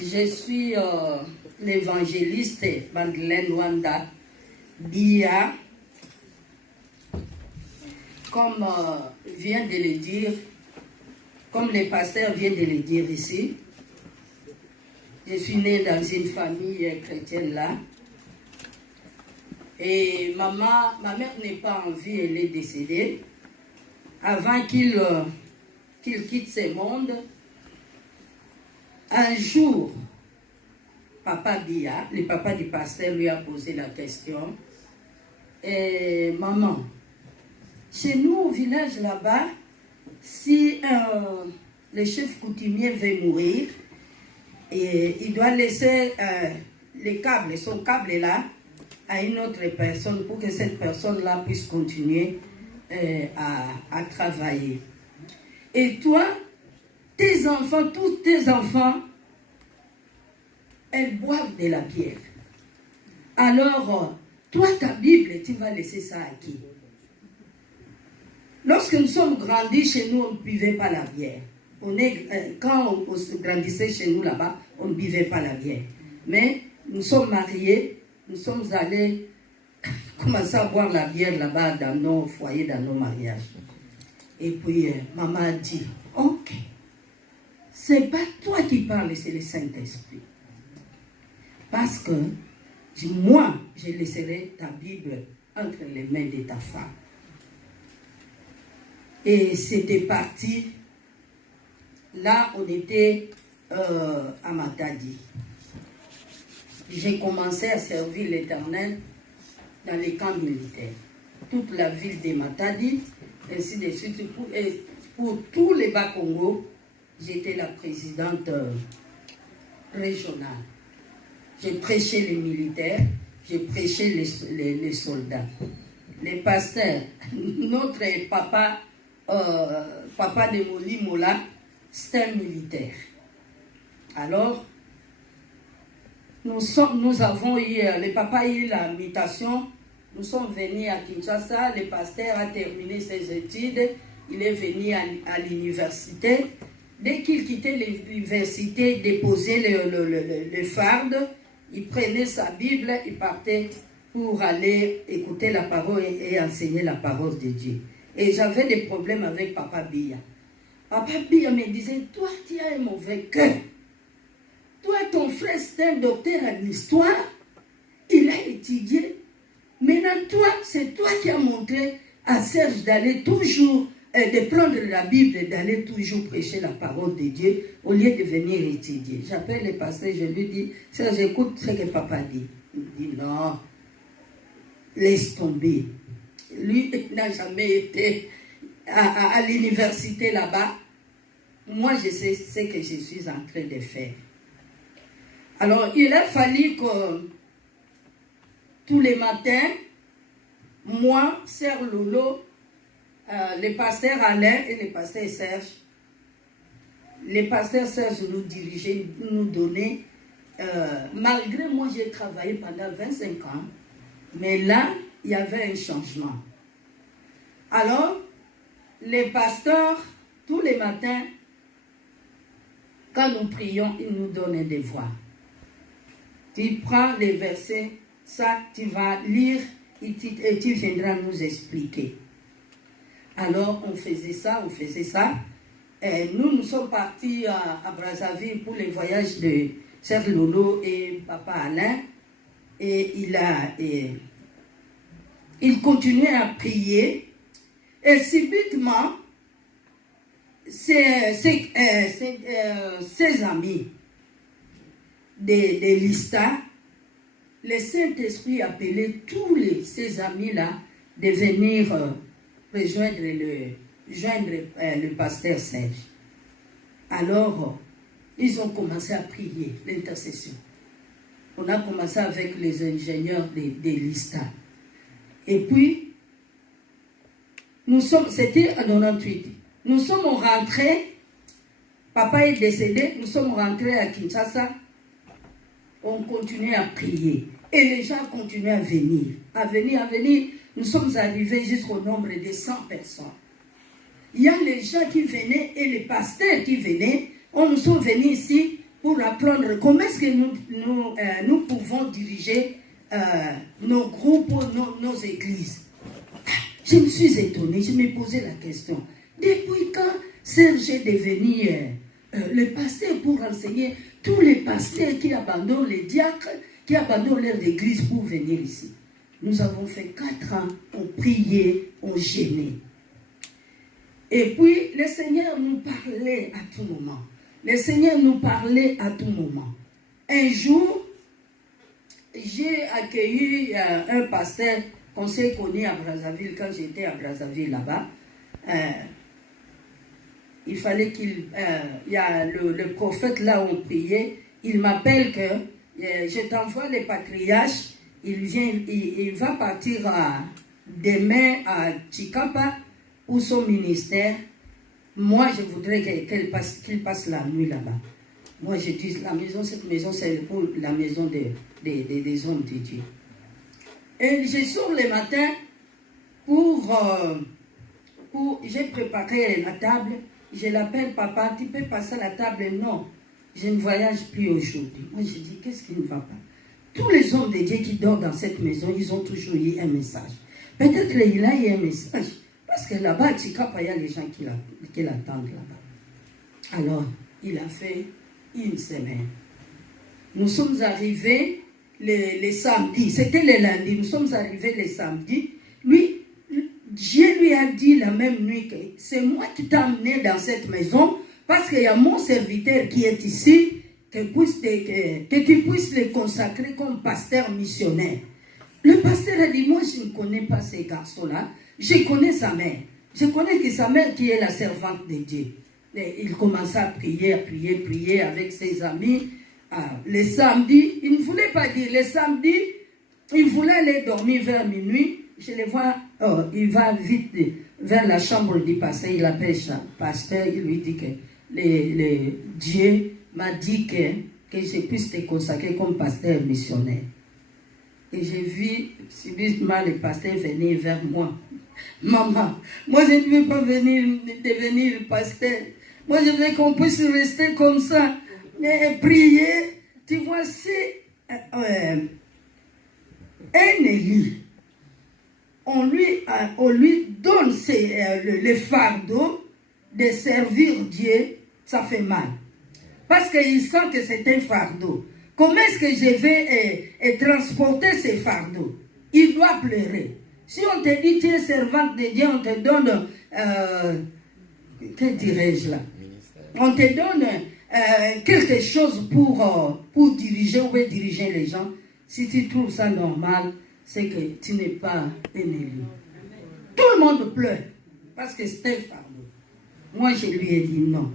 Je suis l'évangéliste Madeleine Wanda Bia. Comme vient de le dire, comme le pasteur vient de le dire ici, je suis née dans une famille chrétienne là. Et ma mère n'est pas en vie, elle est décédée. Avant qu'il quitte ce monde, un jour, Papa Bia, le papa du pasteur, lui a posé la question. Maman, chez nous au village là-bas, si le chef coutumier veut mourir, et il doit laisser son câble là, à une autre personne pour que cette personne-là puisse continuer à travailler. Et toi, tes enfants, tous tes enfants, elles boivent de la bière. Alors, toi, ta Bible, tu vas laisser ça à qui? Lorsque nous sommes grandis chez nous, on ne buvait pas la bière. Quand on grandissait chez nous là-bas, on ne buvait pas la bière. Mais nous sommes mariés, nous sommes allés commencer à boire la bière là-bas dans nos foyers, dans nos mariages. Et puis, maman a dit, ok, c'est pas toi qui parles, c'est le Saint-Esprit. Parce que moi, je laisserai ta Bible entre les mains de ta femme. Et c'était parti. Là, on était à Matadi. J'ai commencé à servir l'Éternel dans les camps militaires. Toute la ville de Matadi, ainsi de suite. Pour tous les Bas-Congo, j'étais la présidente régionale. J'ai prêché les militaires, j'ai prêché les soldats. Les pasteurs, notre papa de Moli Mola, c'est un militaire. Alors, nous avons eu, le papa a eu la mutation, nous sommes venus à Kinshasa, le pasteur a terminé ses études, il est venu à l'université. Dès qu'il quittait l'université, déposait le farde, il prenait sa Bible, il partait pour aller écouter la parole et enseigner la parole de Dieu. Et j'avais des problèmes avec Papa Bia. Papa Bia me disait, toi tu as un mauvais cœur. Toi, ton frère, c'est un docteur en histoire. Il a étudié. Maintenant, toi, c'est toi qui as montré à Serge d'aller toujours, de prendre la Bible et d'aller toujours prêcher la parole de Dieu au lieu de venir étudier. J'appelle le pasteur, je lui dis, Serge, écoute ce que papa dit. Il me dit, non, laisse tomber. Lui, il n'a jamais été à l'université là-bas. Moi, je sais ce que je suis en train de faire. Alors, il a fallu que tous les matins, moi, Sœur Lolo, le pasteur Alain et le pasteur Serge, les pasteurs Serge nous dirigeaient, nous donnaient. Malgré moi, j'ai travaillé pendant 25 ans, mais là, il y avait un changement. Alors, les pasteurs, tous les matins, quand nous prions, ils nous donnent un devoir. Tu prends les versets, ça, tu vas lire et tu viendras nous expliquer. Alors, on faisait ça. Et nous sommes partis à Brazzaville pour les voyages de Sœur Lolo et Papa Alain. Et il continuait à prier. Et subitement, ses amis de Lista, le Saint-Esprit appelait tous ces amis-là de venir rejoindre le pasteur Serge. Alors, ils ont commencé à prier l'intercession. On a commencé avec les ingénieurs de Lista. Et puis, c'était en 98. Nous sommes rentrés, papa est décédé, nous sommes rentrés à Kinshasa. On continuait à prier. Et les gens continuaient à venir. À venir. Nous sommes arrivés jusqu'au nombre de 100 personnes. Il y a les gens qui venaient et les pasteurs qui venaient. Nous sommes venus ici pour apprendre comment est-ce que nous pouvons diriger nos groupes, nos églises. Je me suis étonnée, je me posais la question. Depuis quand Serge est devenu le pasteur pour enseigner tous les pasteurs qui abandonnent les diacres, qui abandonnent leur église pour venir ici? Nous avons fait 4 ans, on priait, on gênait. Et puis, le Seigneur nous parlait à tout moment. Le Seigneur nous parlait à tout moment. Un jour, j'ai accueilli un pasteur qu'on s'est connu à Brazzaville, quand j'étais à Brazzaville là-bas. Il fallait qu'il y a le prophète là où on priait, il m'appelle que je t'envoie les patriarches, il va partir demain à Chikapa pour son ministère. Moi, je voudrais qu'il passe la nuit là-bas. Moi, je dis, cette maison, c'est pour la maison des hommes de Dieu. Et je sors le matin j'ai préparé la table. Je l'appelle, papa, tu peux passer à la table? Non, je ne voyage plus aujourd'hui. Moi, je dis, qu'est-ce qui ne va pas? Tous les hommes de Dieu qui dorment dans cette maison, ils ont toujours eu un message. Peut-être qu'il a eu un message. Parce que là-bas, à Chikapa, il y a les gens qui l'attendent là-bas. Alors, il a fait une semaine. Nous sommes arrivés les samedis. C'était le lundi. Nous sommes arrivés les samedis. Dieu lui a dit la même nuit que c'est moi qui t'ai amené dans cette maison parce qu'il y a mon serviteur qui est ici, que tu puisses le consacrer comme pasteur missionnaire. Le pasteur a dit, moi je ne connais pas ces garçons-là, je connais sa mère. Je connais que sa mère qui est la servante de Dieu. Et il commença à prier avec ses amis. Les samedis, il ne voulait pas dire, les samedis, il voulait aller dormir vers minuit. Je le vois, il va vite vers la chambre du pasteur, il appelle le pasteur, il lui dit que Dieu m'a dit que je puisse te consacrer comme pasteur missionnaire. Et j'ai vu subitement le pasteur venir vers moi. Maman, moi je ne veux pas devenir pasteur. Moi je veux qu'on puisse rester comme ça, et prier. Tu vois, c'est un élu. On lui donne le fardeau de servir Dieu, ça fait mal. Parce qu'il sent que c'est un fardeau. Comment est-ce que je vais transporter ce fardeau? Il doit pleurer. Si on te dit tu es servante de Dieu, on te donne, que dirais-je là? On te donne quelque chose pour diriger ou diriger les gens. Si tu trouves ça normal, c'est que tu n'es pas un élu. Tout le monde pleure parce que c'est un fardeau. Moi, je lui ai dit non.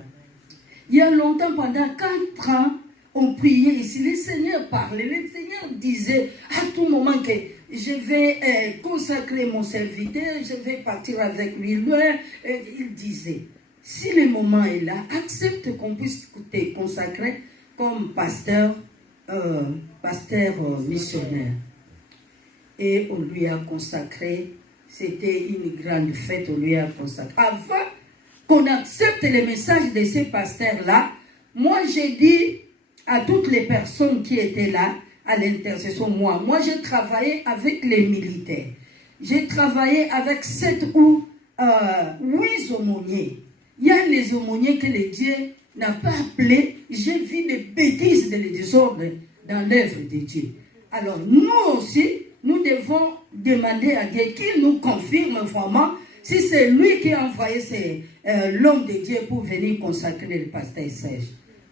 Il y a longtemps, pendant 4 ans, on priait ici. Le Seigneur parlait. Le Seigneur disait à tout moment que je vais consacrer mon serviteur, je vais partir avec lui. Il disait, si le moment est là, accepte qu'on puisse te consacrer comme pasteur missionnaire. Et on lui a consacré, c'était une grande fête, on lui a consacré. Avant qu'on accepte le message de ces pasteurs-là, moi j'ai dit à toutes les personnes qui étaient là, à l'intercession, moi j'ai travaillé avec les militaires. J'ai travaillé avec 7 ou 8 aumôniers. Il y a les aumôniers que le Dieu n'a pas appelés. J'ai vu des bêtises, des désordres dans l'œuvre de Dieu. Alors nous aussi, nous devons demander à Dieu qu'il nous confirme vraiment si c'est lui qui a envoyé l'homme de Dieu pour venir consacrer le pasteur Serge,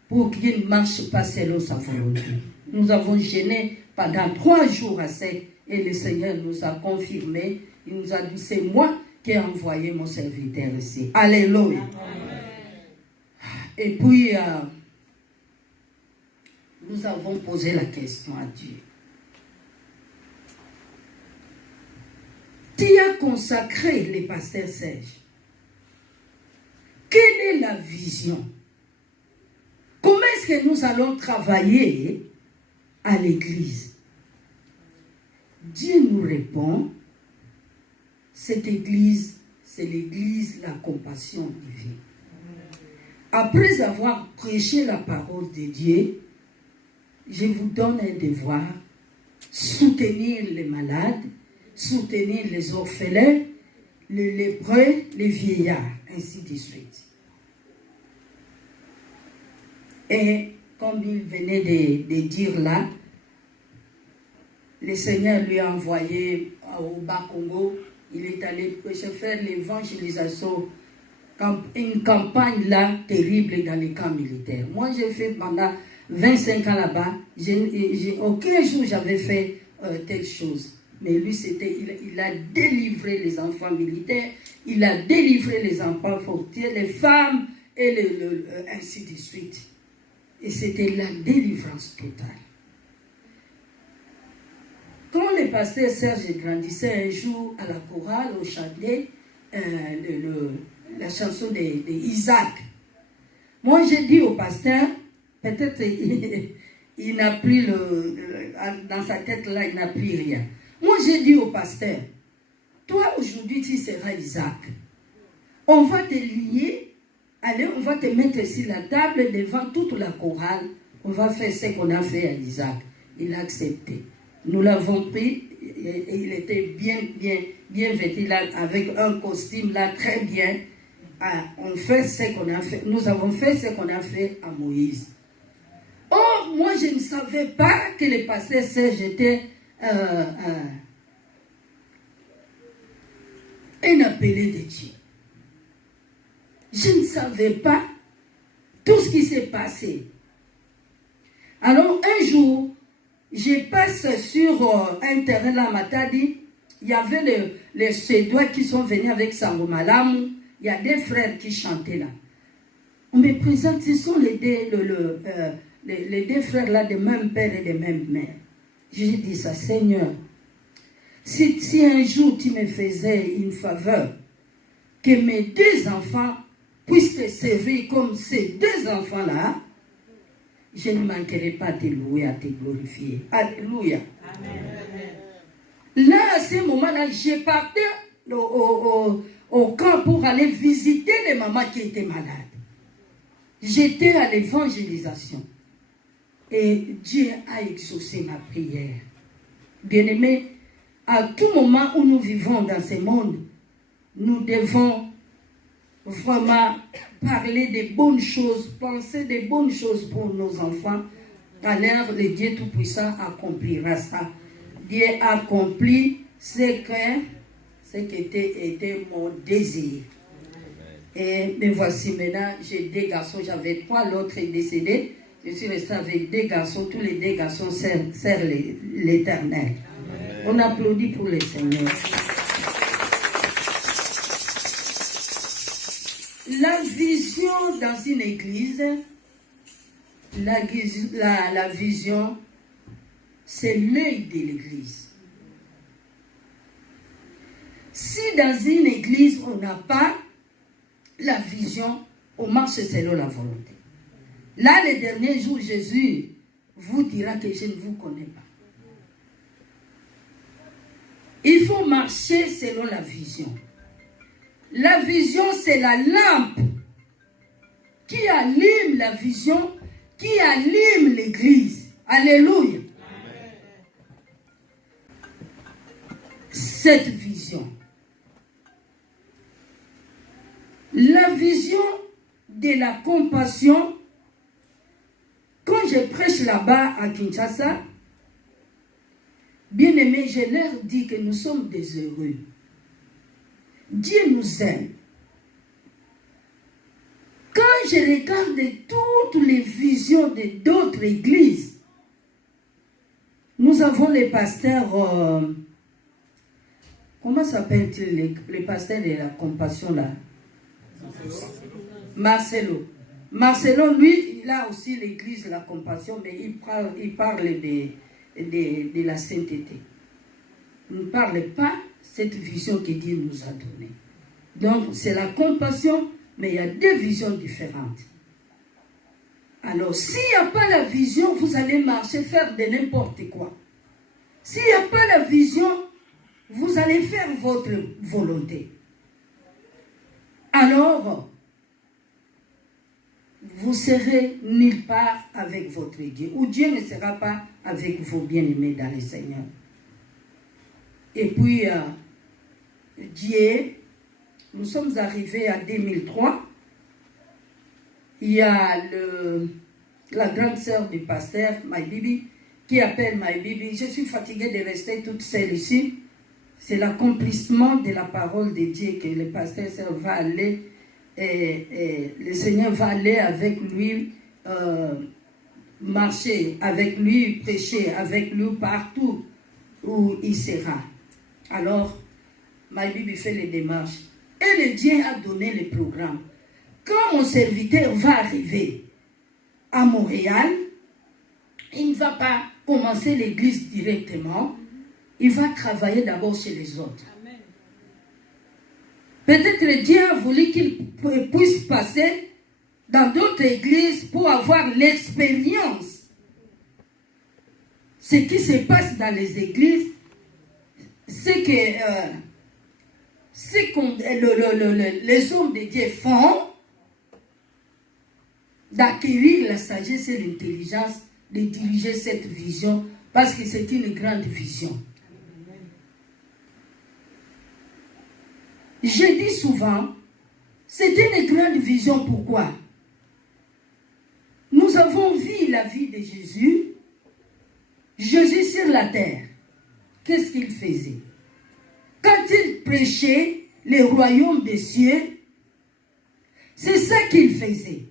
pour qu'il ne marche pas selon sa volonté. Nous avons gêné pendant 3 jours à sec et le Seigneur nous a confirmé. Il nous a dit, c'est moi qui ai envoyé mon serviteur ici. Alléluia. Et puis, nous avons posé la question à Dieu. Tu as consacré les pasteurs Serge. Quelle est la vision? Comment est-ce que nous allons travailler à l'église? Dieu nous répond, cette église, c'est l'église la compassion divine. après avoir prêché la parole de Dieu, je vous donne un devoir, soutenir les malades, soutenir les orphelins, les lépreux, les vieillards, ainsi de suite. Et comme il venait de dire là, le Seigneur lui a envoyé au Bas-Congo, il est allé faire l'évangélisation, une campagne là terrible dans les camps militaires. Moi j'ai fait pendant 25 ans là-bas, aucun jour j'avais fait telle chose. Mais lui, il a délivré les enfants militaires, il a délivré les enfants fortiers, les femmes, et ainsi de suite. Et c'était la délivrance totale. Quand le pasteur Serge grandissait un jour à la chorale, on chantait la chanson d'Isaac. Moi, j'ai dit au pasteur, peut-être il n'a plus dans sa tête là, il n'a plus rien. Moi, j'ai dit au pasteur, toi aujourd'hui, tu seras Isaac. On va te lier, allez, on va te mettre sur la table devant toute la chorale. On va faire ce qu'on a fait à Isaac. Il a accepté. Nous l'avons pris, et il était bien vêtu là, avec un costume là, très bien. On fait ce qu'on a fait. Nous avons fait ce qu'on a fait à Moïse. Or, moi, je ne savais pas que le pasteur Serge était un appelé de Dieu. Je ne savais pas tout ce qui s'est passé. Alors, un jour, je passe sur un terrain là, Matadi. Il y avait les Suédois qui sont venus avec Sango Malamu. Il y a des frères qui chantaient là. On me présente, ce sont les deux frères là, de même père et de même mère. J'ai dit ça, Seigneur, si un jour tu me faisais une faveur, que mes deux enfants puissent te servir comme ces deux enfants-là, je ne manquerai pas à te louer, à te glorifier. Alléluia. Amen. Là, à ce moment-là, j'ai parti au camp pour aller visiter les mamans qui étaient malades. J'étais à l'évangélisation. Et Dieu a exaucé ma prière. Bien-aimés, à tout moment où nous vivons dans ce monde, nous devons vraiment parler des bonnes choses, penser des bonnes choses pour nos enfants. Alors, le Dieu Tout-Puissant accomplira ça. Dieu accomplit ce qui était mon désir. Et me voici maintenant, j'ai deux garçons, j'avais trois, l'autre est décédé. Je suis resté avec deux garçons, tous les deux garçons servent l'Éternel. On applaudit pour le Seigneur. La vision dans une église, la vision, c'est l'œil de l'église. Si dans une église, on n'a pas la vision, on marche selon la volonté. Là, les derniers jours, Jésus vous dira que je ne vous connais pas. Il faut marcher selon la vision. La vision, c'est la lampe qui allume la vision, qui allume l'église. Alléluia. Cette vision. La vision de la compassion. Quand je prêche là-bas à Kinshasa, bien aimé, je leur dis que nous sommes des heureux. Dieu nous aime. Quand je regarde toutes les visions de d'autres églises, nous avons les pasteurs, comment s'appelle-t-il, les pasteurs de la compassion là? Marcelo. Marcelo, lui, il a aussi l'église de la compassion, mais il parle de la sainteté. Il ne parle pas cette vision que Dieu nous a donnée. Donc, c'est la compassion, mais il y a deux visions différentes. Alors, s'il n'y a pas la vision, vous allez marcher, faire de n'importe quoi. S'il n'y a pas la vision, vous allez faire votre volonté. Alors, vous serez nulle part avec votre Dieu. Ou Dieu ne sera pas avec vos bien-aimés dans le Seigneur. Et puis, Dieu, nous sommes arrivés à 2003. Il y a la grande sœur du pasteur, My Bibi, qui appelle My Bibi. Je suis fatiguée de rester toute seule ici. C'est l'accomplissement de la parole de Dieu que le pasteur va aller, et le Seigneur va aller avec lui, marcher avec lui, prêcher avec lui partout où il sera. Alors, My Bibi fait les démarches. Et le Dieu a donné le programme. Quand mon serviteur va arriver à Montréal, il ne va pas commencer l'église directement. Il va travailler d'abord chez les autres. Peut-être Dieu a voulu qu'il puisse passer dans d'autres églises pour avoir l'expérience. Ce qui se passe dans les églises, c'est que les hommes de Dieu font d'acquérir la sagesse et l'intelligence de diriger cette vision, parce que c'est une grande vision. Je dis souvent, c'est une grande vision. Pourquoi? Nous avons vu la vie de Jésus. Jésus sur la terre, qu'est-ce qu'il faisait? Quand il prêchait le royaume des cieux, c'est ça qu'il faisait.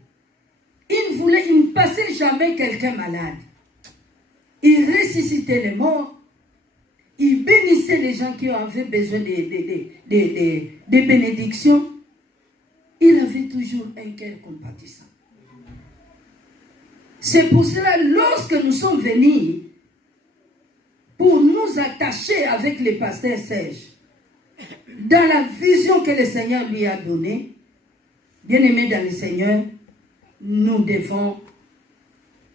Il ne passait jamais quelqu'un malade. Il ressuscitait les morts. Il bénissait les gens qui avaient besoin de bénédictions. Il avait toujours un cœur compatissant. C'est pour cela, lorsque nous sommes venus pour nous attacher avec le pasteur Serge, dans la vision que le Seigneur lui a donnée, bien-aimés dans le Seigneur, nous devons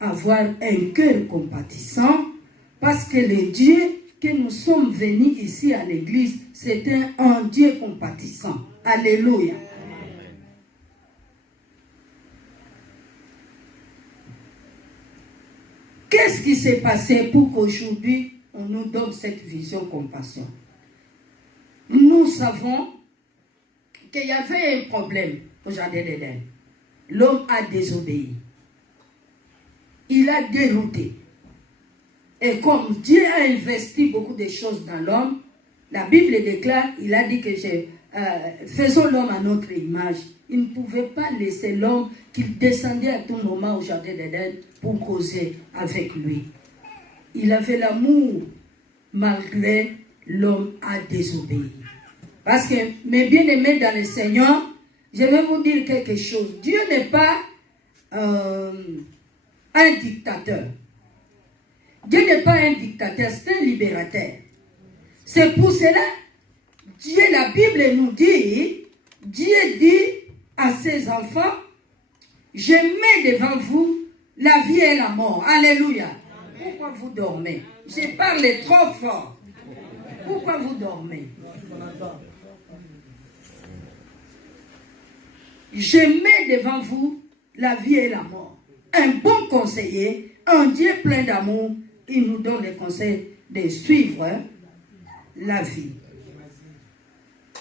avoir un cœur compatissant, parce que le Dieu que nous sommes venus ici à l'église, c'est un Dieu compatissant. Alléluia. Qu'est-ce qui s'est passé pour qu'aujourd'hui on nous donne cette vision compassion? Nous savons qu'il y avait un problème au jardin d'Éden. L'homme a désobéi. Il a dérouté. Et comme Dieu a investi beaucoup de choses dans l'homme, la Bible déclare, il a dit que faisons l'homme à notre image. Il ne pouvait pas laisser l'homme qu'il descendait à tout moment au jardin d'Éden pour causer avec lui. Il avait l'amour malgré l'homme a désobéi. Parce que, mes bien-aimés dans le Seigneur, je vais vous dire quelque chose. Dieu n'est pas un dictateur. Dieu n'est pas un dictateur, c'est un libérateur. C'est pour cela, Dieu, la Bible nous dit, Dieu dit à ses enfants, je mets devant vous la vie et la mort. Alléluia. Pourquoi vous dormez? J'ai parlé trop fort. Pourquoi vous dormez? Je mets devant vous la vie et la mort. Un bon conseiller, un Dieu plein d'amour, il nous donne le conseil de suivre la vie.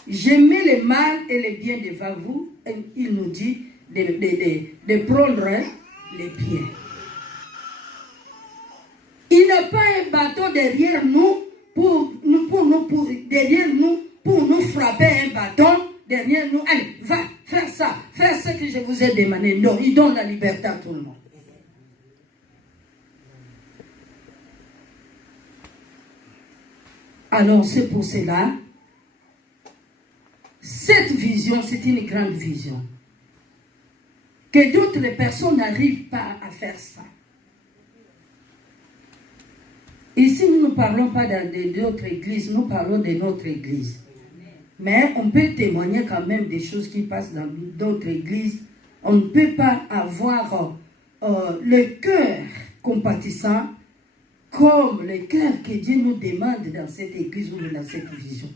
Je mets le mal et le bien devant vous, et il nous dit de prendre les biens. Il n'a pas un bâton derrière nous pour nous frapper un bâton derrière nous. Allez, va, faire ça, faire ce que je vous ai demandé. Non, il donne la liberté à tout le monde. Alors, c'est pour cela, cette vision, c'est une grande vision. Que d'autres personnes n'arrivent pas à faire ça. Ici, nous ne parlons pas d'autres églises, nous parlons de notre église. Mais on peut témoigner quand même des choses qui passent dans d'autres églises. On ne peut pas avoir le cœur compatissant comme le cœur que Dieu nous demande dans cette église ou dans cette vision.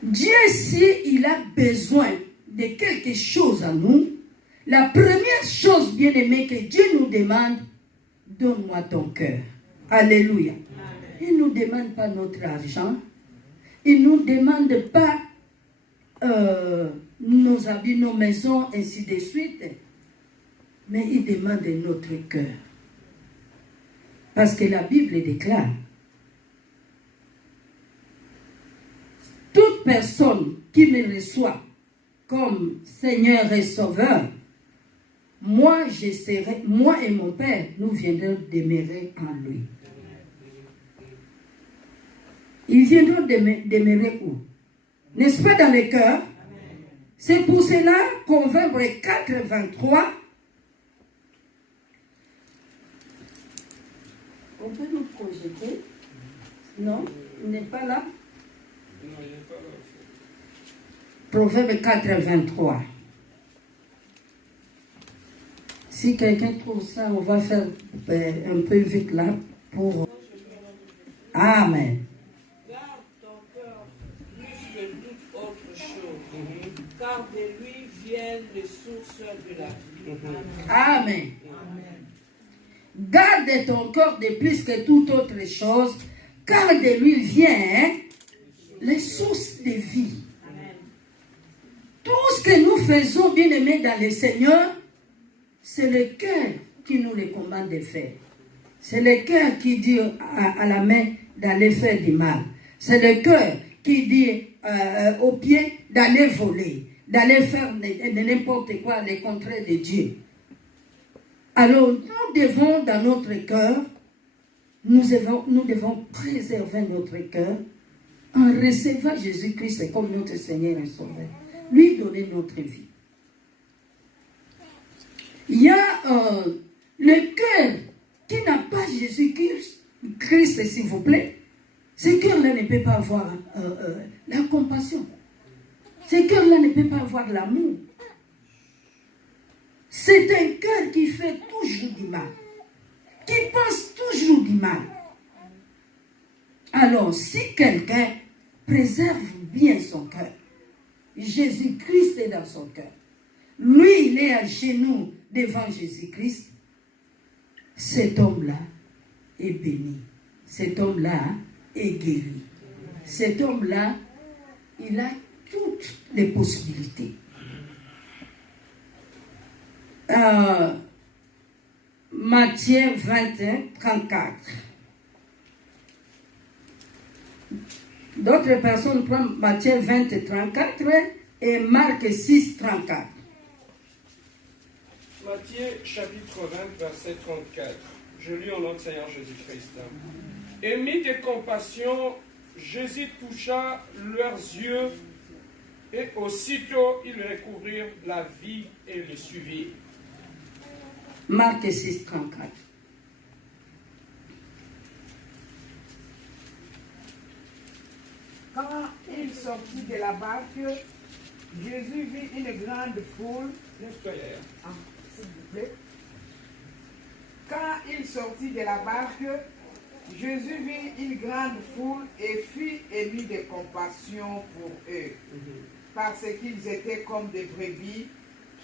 Dieu, s'il a besoin de quelque chose à nous, la première chose, bien aimée, que Dieu nous demande, donne-moi ton cœur. Alléluia. Il ne nous demande pas notre argent. Il ne nous demande pas nos habits, nos maisons, ainsi de suite. Mais il demande notre cœur. Parce que la Bible déclare, toute personne qui me reçoit comme Seigneur et Sauveur, moi et mon Père, nous viendrons demeurer en lui. Ils viendront demeurer où? N'est-ce pas dans le cœur? C'est pour cela qu'en Proverbe 4, 23, on peut nous projeter? Non, il n'est pas là. Non, il n'est pas là. Proverbe 4, 23. Si quelqu'un trouve ça, on va faire un peu vite là pour... Amen. Garde ton cœur plus que toute autre chose, car de lui viennent les sources de la vie. Amen. Garde ton cœur de plus que toute autre chose, car de lui vient les sources de vie. Tout ce que nous faisons, bien aimés dans le Seigneur, c'est le cœur qui nous recommande de faire. C'est le cœur qui dit à la main d'aller faire du mal. C'est le cœur qui dit aux pieds d'aller voler, d'aller faire n'importe quoi, les contraires de Dieu. Alors, nous devons, dans notre cœur, nous devons préserver notre cœur en recevant Jésus-Christ comme notre Seigneur et Sauveur. Lui donner notre vie. Il y a le cœur qui n'a pas Jésus-Christ, s'il vous plaît. Ce cœur-là ne peut pas avoir la compassion. Ce cœur-là ne peut pas avoir l'amour. C'est un cœur qui fait toujours du mal, qui pense toujours du mal. Alors, si quelqu'un préserve bien son cœur, Jésus-Christ est dans son cœur, lui, il est à genoux devant Jésus-Christ, cet homme-là est béni. Cet homme-là est guéri. Cet homme-là, il a toutes les possibilités. Matthieu 21, 34. D'autres personnes prennent Matthieu 20, 34 et Marc 6, 34. Matthieu chapitre 20, verset 34. Je lis en nom de Seigneur Jésus-Christ. Émis de compassion, Jésus toucha leurs yeux et aussitôt ils recouvrirent la vie et les suivirent. Marc 6, 34. Quand il sortit de la barque, Jésus vit une grande foule. S'il vous plaît. Quand il sortit de la barque, Jésus vit une grande foule et fut ému de compassion pour eux, parce qu'ils étaient comme des brebis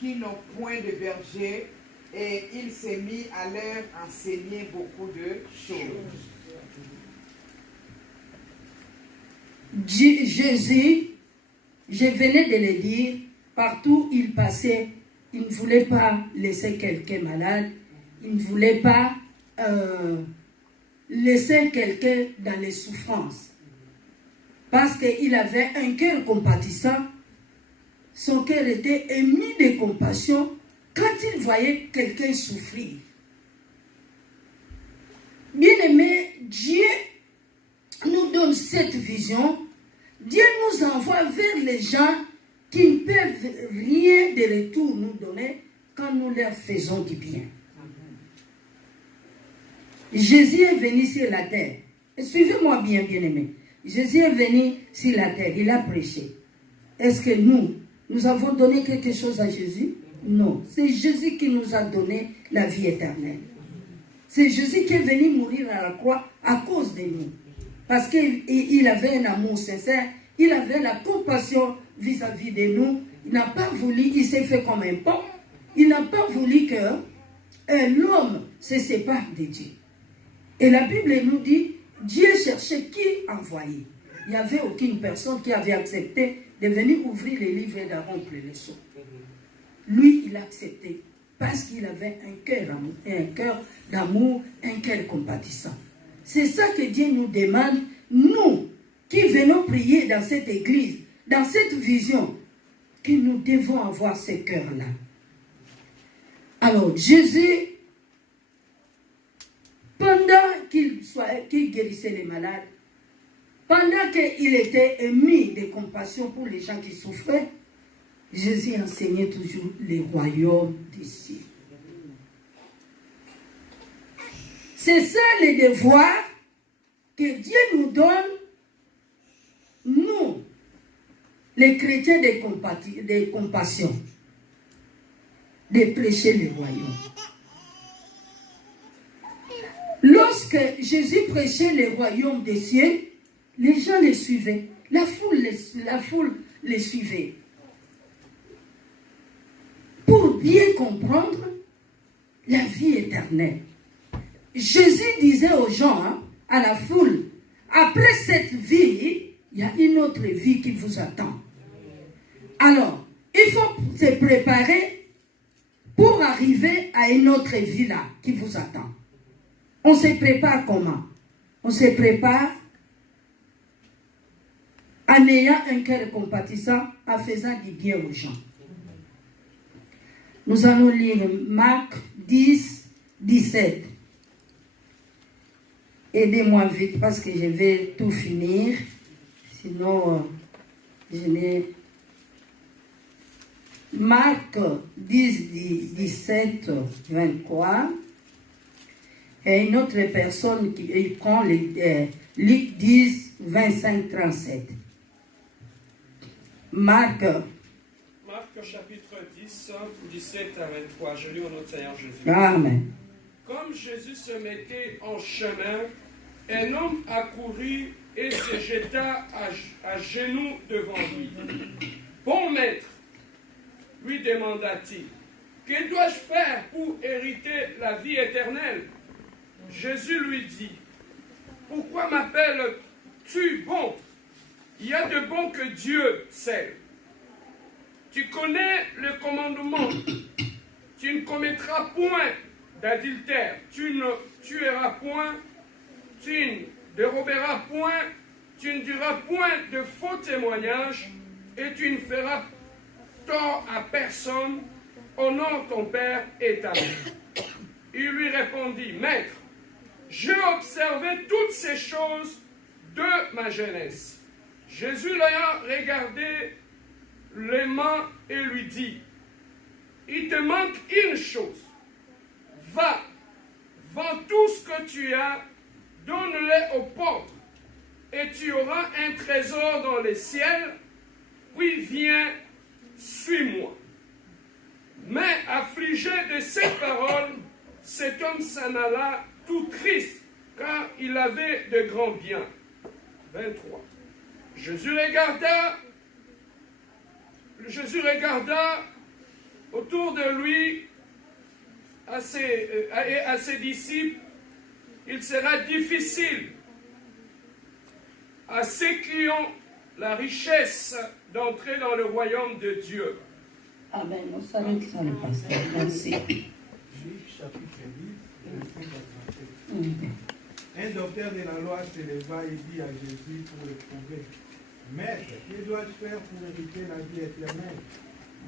qui n'ont point de berger, et il s'est mis à leur enseigner beaucoup de choses. Jésus, je venais de le dire, partout il passait, il ne voulait pas laisser quelqu'un malade, il ne voulait pas laisser quelqu'un dans les souffrances. Parce qu'il avait un cœur compatissant, son cœur était ému de compassion quand il voyait quelqu'un souffrir. Bien-aimé, Dieu nous donne cette vision. Dieu nous envoie vers les gens qui ne peuvent rien de retour nous donner quand nous leur faisons du bien. Jésus est venu sur la terre. Et suivez-moi bien, bien-aimé. Jésus est venu sur la terre. Il a prêché. Est-ce que nous avons donné quelque chose à Jésus? Non. C'est Jésus qui nous a donné la vie éternelle. C'est Jésus qui est venu mourir à la croix à cause de nous. Parce qu'il avait un amour sincère. Il avait la compassion vis-à-vis de nous. Il n'a pas voulu, il s'est fait comme un pont. Il n'a pas voulu que l'homme se sépare de Dieu. Et la Bible nous dit, Dieu cherchait qui envoyer. Il n'y avait aucune personne qui avait accepté de venir ouvrir les livres et de rompre les sceaux. Lui, il a accepté parce qu'il avait un cœur d'amour, un cœur compatissant. C'est ça que Dieu nous demande, nous qui venons prier dans cette église, dans cette vision, que nous devons avoir ce cœur-là. Alors, Jésus, pendant qu'il guérissait les malades, pendant qu'il était ému de compassion pour les gens qui souffraient, Jésus enseignait toujours les royaumes des cieux. C'est ça le devoir que Dieu nous donne, nous, les chrétiens de compassion, de prêcher les royaumes. Lorsque Jésus prêchait les royaumes des cieux, les gens les suivaient. La foule les suivait. Pour bien comprendre la vie éternelle. Jésus disait aux gens, à la foule, après cette vie, il y a une autre vie qui vous attend. Alors, il faut se préparer pour arriver à une autre vie là qui vous attend. On se prépare comment? On se prépare en ayant un cœur compatissant, en faisant du bien aux gens. Nous allons lire Marc 10, 17. Aidez-moi vite parce que je vais tout finir. Sinon, je n'ai... Marc 10, 17, 23. Et une autre personne qui prend Luc 10, 25, 37. Marc chapitre 10, 17 à 23. Je lis au nom de Seigneur Jésus. Amen. Comme Jésus se mettait en chemin, un homme accourut et se jeta à genoux devant lui. Bon maître, lui demanda-t-il, que dois-je faire pour hériter la vie éternelle? Jésus lui dit, pourquoi m'appelles-tu bon? Il y a de bon que Dieu seul. Tu connais le commandement. Tu ne commettras point d'adultère. Tu ne tueras point. Tu ne déroberas point. Tu ne diras point de faux témoignages. Et tu ne feras tort à personne. Honore ton père et ta mère. Il lui répondit, Maître, j'ai observé toutes ces choses de ma jeunesse. Jésus l'ayant regardé les mains et lui dit, il te manque une chose. Va, vends tout ce que tu as, donne-le aux pauvres, et tu auras un trésor dans les ciels, puis viens, suis-moi. Mais affligé de ces paroles, cet homme s'en alla tout triste, car il avait de grands biens. 23. Jésus regarda autour de lui à ses disciples. Il sera difficile à ceux qui ont la richesse d'entrer dans le royaume de Dieu. Amen. On s'arrête ça, le pasteur. Merci. Luc chapitre 10, verset 87. Un docteur de la loi se leva et dit à Jésus pour le prouver, Maître, que dois-je faire pour hériter la vie éternelle?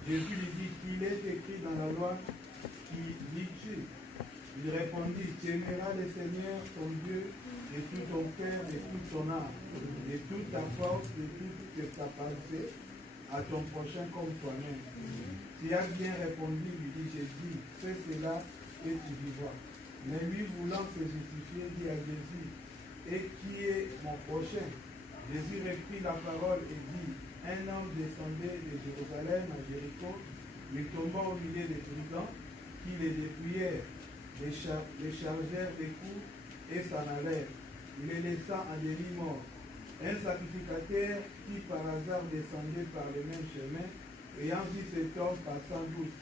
Jésus lui dit, qu'il est écrit dans la loi, qui dis-tu? Il répondit, tu aimeras le Seigneur ton Dieu de tout ton cœur, de toute ton âme, de toute ta force, de toute ta pensée, à ton prochain comme toi-même. Tu as bien répondu, lui dit Jésus, fais cela et tu vivras. Mais lui, voulant se justifier, dit à Jésus, et qui est mon prochain? Jésus reprit la parole et dit, un homme descendait de Jérusalem à Jéricho, lui tombant au milieu des brigands, qui les dépouillèrent, les chargèrent des coups et s'en allèrent. Il les laissa en demi-mort. Un sacrificateur qui par hasard descendait par le même chemin ayant vu cet homme passant douce.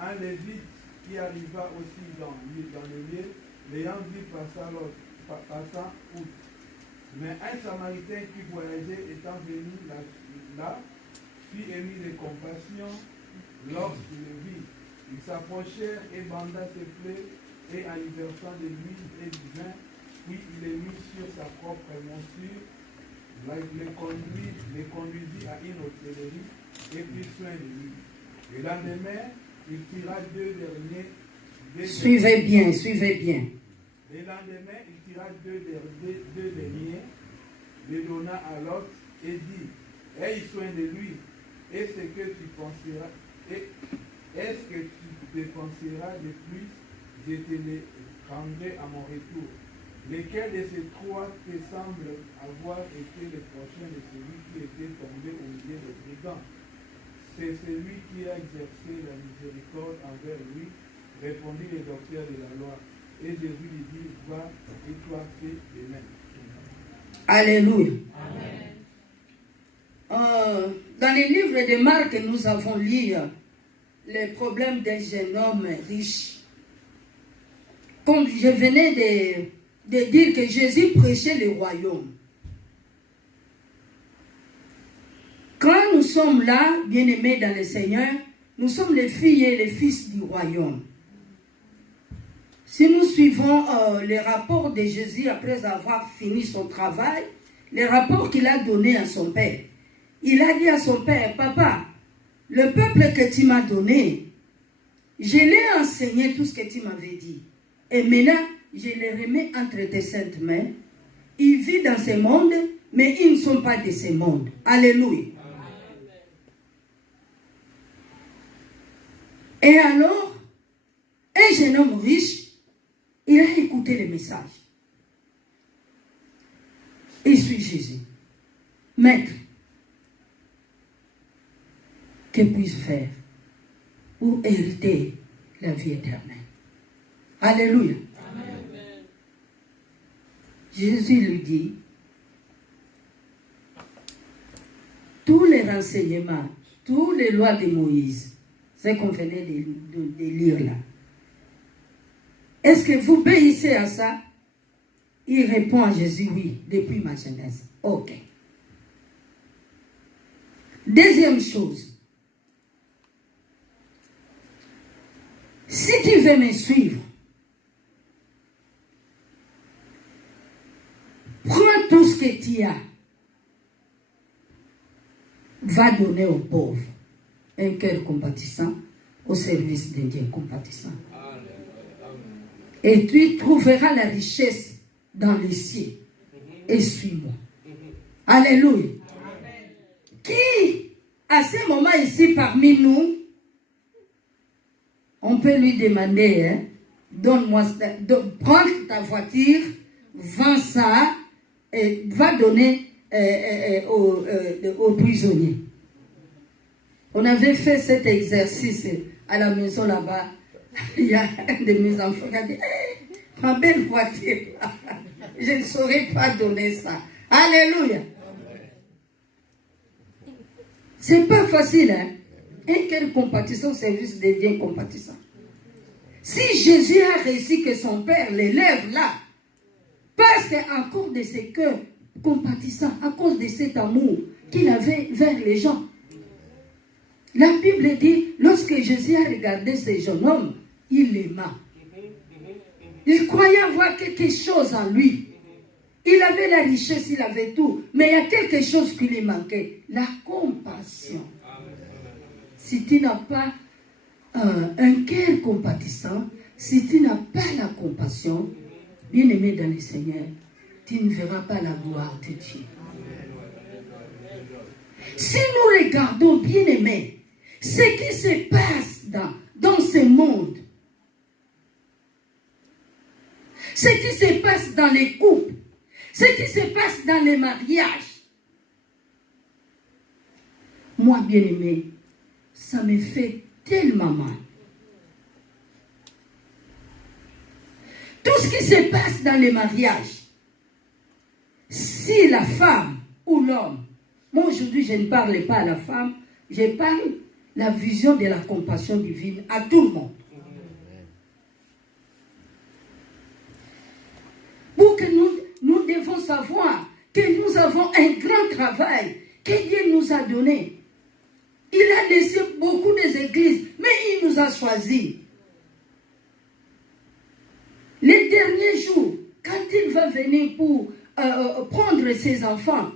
Un lévite qui arriva aussi dans le lieu, l'ayant vu passant outre. Mais un Samaritain qui voyageait étant venu là, fut ému de compassion lorsqu'il le vit. Ils s'approchèrent et banda ses plaies, et en y versant de l'huile et du vin, puis il les mit sur sa propre monture, les conduisit à une hôtellerie et prit soin de lui. Le lendemain, il tira deux derniers. Suivez bien. Le lendemain, il tira deux derniers, les donna à l'autre et dit, aie soin de lui, est-ce que tu dépenseras de plus, je te les rendrai à mon retour. Lequel de ces trois te semble avoir été le prochain de celui qui était tombé au milieu des brigands? C'est celui qui a exercé la miséricorde envers lui, répondit le docteur de la loi. Et Jésus lui dit, va et toi fais de même. Alléluia. Dans les livres de Marc, nous avons lu les problèmes d'un jeune homme riche. Comme je venais de dire que Jésus prêchait le royaume. Quand nous sommes là, bien-aimés dans le Seigneur, nous sommes les filles et les fils du royaume. Si nous suivons les rapports de Jésus après avoir fini son travail, les rapports qu'il a donnés à son père, il a dit à son père, papa, le peuple que tu m'as donné, je l'ai enseigné tout ce que tu m'avais dit. Et maintenant, je les remets entre tes saintes mains. Ils vivent dans ce monde, mais ils ne sont pas de ce monde. Alléluia. Et alors, un jeune homme riche, il a écouté le message. Il suit Jésus. Maître, que puis-je faire pour hériter la vie éternelle? Alléluia. Amen. Jésus lui dit, tous les renseignements, toutes les lois de Moïse, ce qu'on venait de lire là, est-ce que vous obéissez à ça? Il répond à Jésus, oui, depuis ma jeunesse. Ok. Deuxième chose, si tu veux me suivre, prends tout ce que tu as, va donner aux pauvres un cœur compatissant au service d'un Dieu compatissant. Et tu trouveras la richesse dans les cieux. Et suis-moi. Alléluia. Amen. Qui, à ce moment ici parmi nous, on peut lui demander, hein, donne-moi, prends ta voiture, vends ça, et va donner aux prisonniers. On avait fait cet exercice à la maison là-bas. Il y a un de mes enfants qui a dit, hey, ma belle voiture, je ne saurais pas donner ça. Alléluia. C'est pas facile, hein? Un cœur compatissant au service des biens compatissants. Si Jésus a réussi que son Père l'élève là, parce qu'à cause de ce cœur compatissant, à cause de cet amour qu'il avait vers les gens, la Bible dit, lorsque Jésus a regardé ce jeune homme, il l'aima. Il croyait avoir quelque chose en lui. Il avait la richesse, il avait tout. Mais il y a quelque chose qui lui manquait. La compassion. Si tu n'as pas un cœur compatissant, si tu n'as pas la compassion, bien-aimé dans le Seigneur, tu ne verras pas la gloire de Dieu. Si nous regardons, bien-aimé, ce qui se passe dans ce monde, ce qui se passe dans les couples, ce qui se passe dans les mariages, moi, bien-aimé, ça me fait tellement mal. Tout ce qui se passe dans les mariages, si la femme ou l'homme, moi aujourd'hui je ne parle pas à la femme, je parle la vision de la compassion divine à tout le monde. Pour que nous devons savoir que nous avons un grand travail que Dieu nous a donné. Il a laissé beaucoup d'églises, mais il nous a choisis. Les derniers jours, quand il va venir pour prendre ses enfants,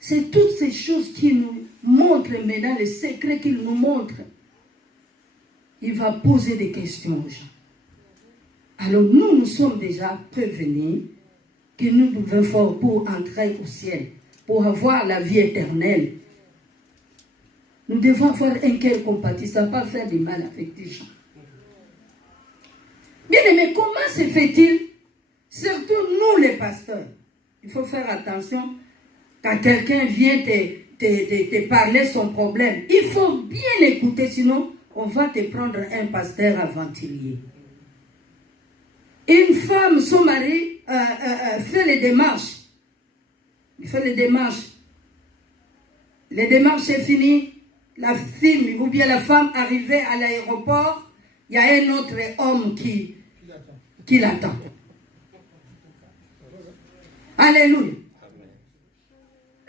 c'est toutes ces choses qui nous montrent maintenant, les secrets qu'il nous montre. Il va poser des questions aux gens. Alors nous sommes déjà prévenus que nous devons faire pour entrer au ciel, pour avoir la vie éternelle. Nous devons avoir un cœur compatissant, pas faire du mal avec des gens. Bien aimé, comment se fait-il? Surtout nous les pasteurs. Il faut faire attention quand quelqu'un vient te parler son problème. Il faut bien écouter, sinon on va te prendre un pasteur aventurier. Une femme, son mari, fait les démarches. Il fait les démarches. Les démarches, c'est fini. La fille ou bien la femme arrivée à l'aéroport, il y a un autre homme qui l'attend. Alléluia.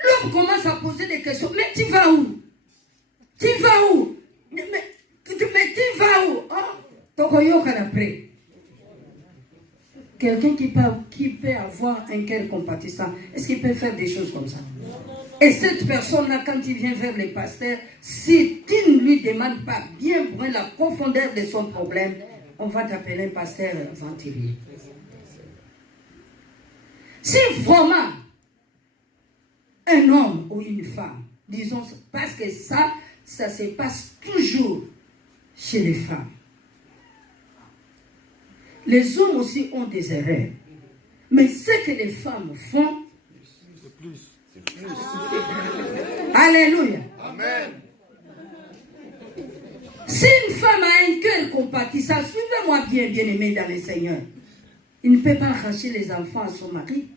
L'homme commence à poser des questions. Mais tu vas où? Tu vas où? Mais tu vas où? Oh, après. Quelqu'un qui peut avoir un cœur compatissant, est-ce qu'il peut faire des choses comme ça? Et cette personne-là, quand il vient vers les pasteurs, si tu ne lui demandes pas bien pour la profondeur de son problème, on va t'appeler un pasteur aventurier. Si vraiment un homme ou une femme, disons, parce que ça se passe toujours chez les femmes. Les hommes aussi ont des erreurs. Mais ce que les femmes font, c'est plus. Alléluia. Amen. Si une femme a un cœur compatissant, suivez-moi bien, bien aimé dans le Seigneur. Il ne peut pas arracher les enfants à son mari.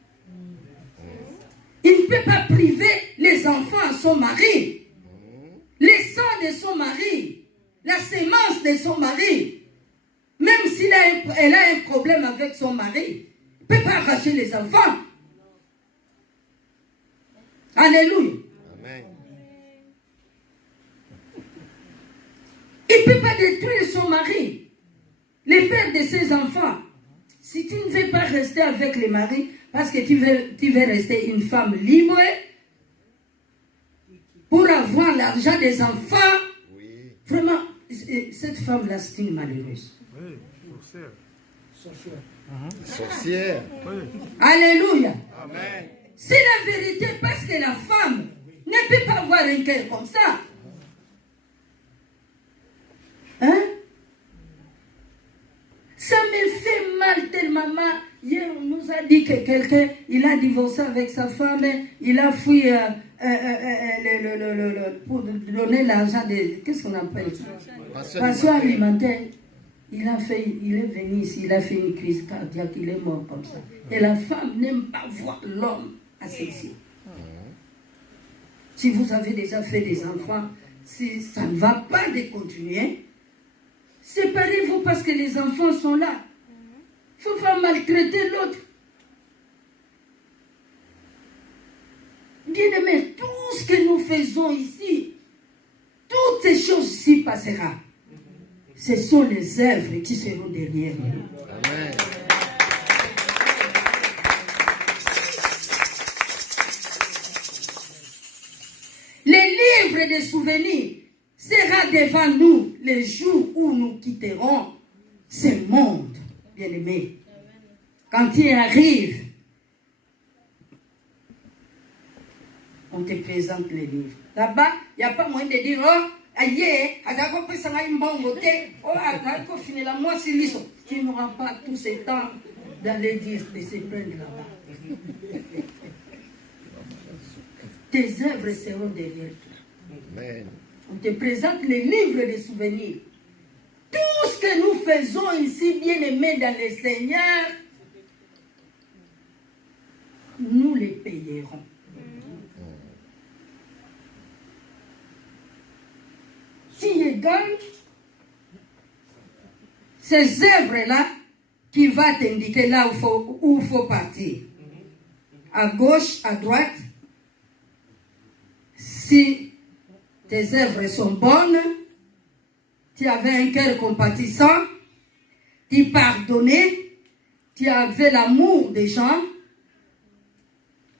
Il ne peut pas priver les enfants à son mari. Les sangs de son mari. La sémence de son mari. Même si elle a un problème avec son mari, elle ne peut pas arracher les enfants. Alléluia. Amen. Il ne peut pas détruire son mari, le père de ses enfants. Si tu ne veux pas rester avec le mari, parce que tu veux rester une femme libre, pour avoir l'argent des enfants, Oui. vraiment, cette femme-là, c'est une malheureuse. Oui, sorcière. Sorcière. Oui. Alléluia. Amen. C'est la vérité, parce que la femme ne peut pas avoir un cœur comme ça. Hein? Ça me fait mal tellement. Hier, on nous a dit que quelqu'un, il a divorcé avec sa femme, il a fui pour donner l'argent de... Qu'est-ce qu'on appelle ça? Pension alimentaire. Il est venu ici, il a fait une crise cardiaque, il est mort comme ça. Et la femme n'aime pas voir l'homme à ses yeux. Si vous avez déjà fait des enfants, si ça ne va pas de continuer, séparez-vous parce que les enfants sont là. Il ne faut pas maltraiter l'autre. Bien aimé, tout ce que nous faisons ici, toutes ces choses ici passeront. Ce sont les œuvres qui seront derrière nous. Amen. Les livres de souvenirs sera devant nous les jours où nous quitterons ce monde, bien-aimé. Quand il arrive, on te présente les livres. Là-bas, il n'y a pas moyen de dire, oh, aïe, tu n'auras pas tout ce temps d'aller dire, de se prendre là-bas. Tes œuvres seront derrière toi. Amen. On te présente les livres de souvenirs. Tout ce que nous faisons ici, bien aimés dans le Seigneur, nous les payerons. tu es gang, ces œuvres-là qui vont t'indiquer là où il faut partir. À gauche, à droite, si tes œuvres sont bonnes, tu avais un cœur compatissant, tu pardonnais, tu avais l'amour des gens,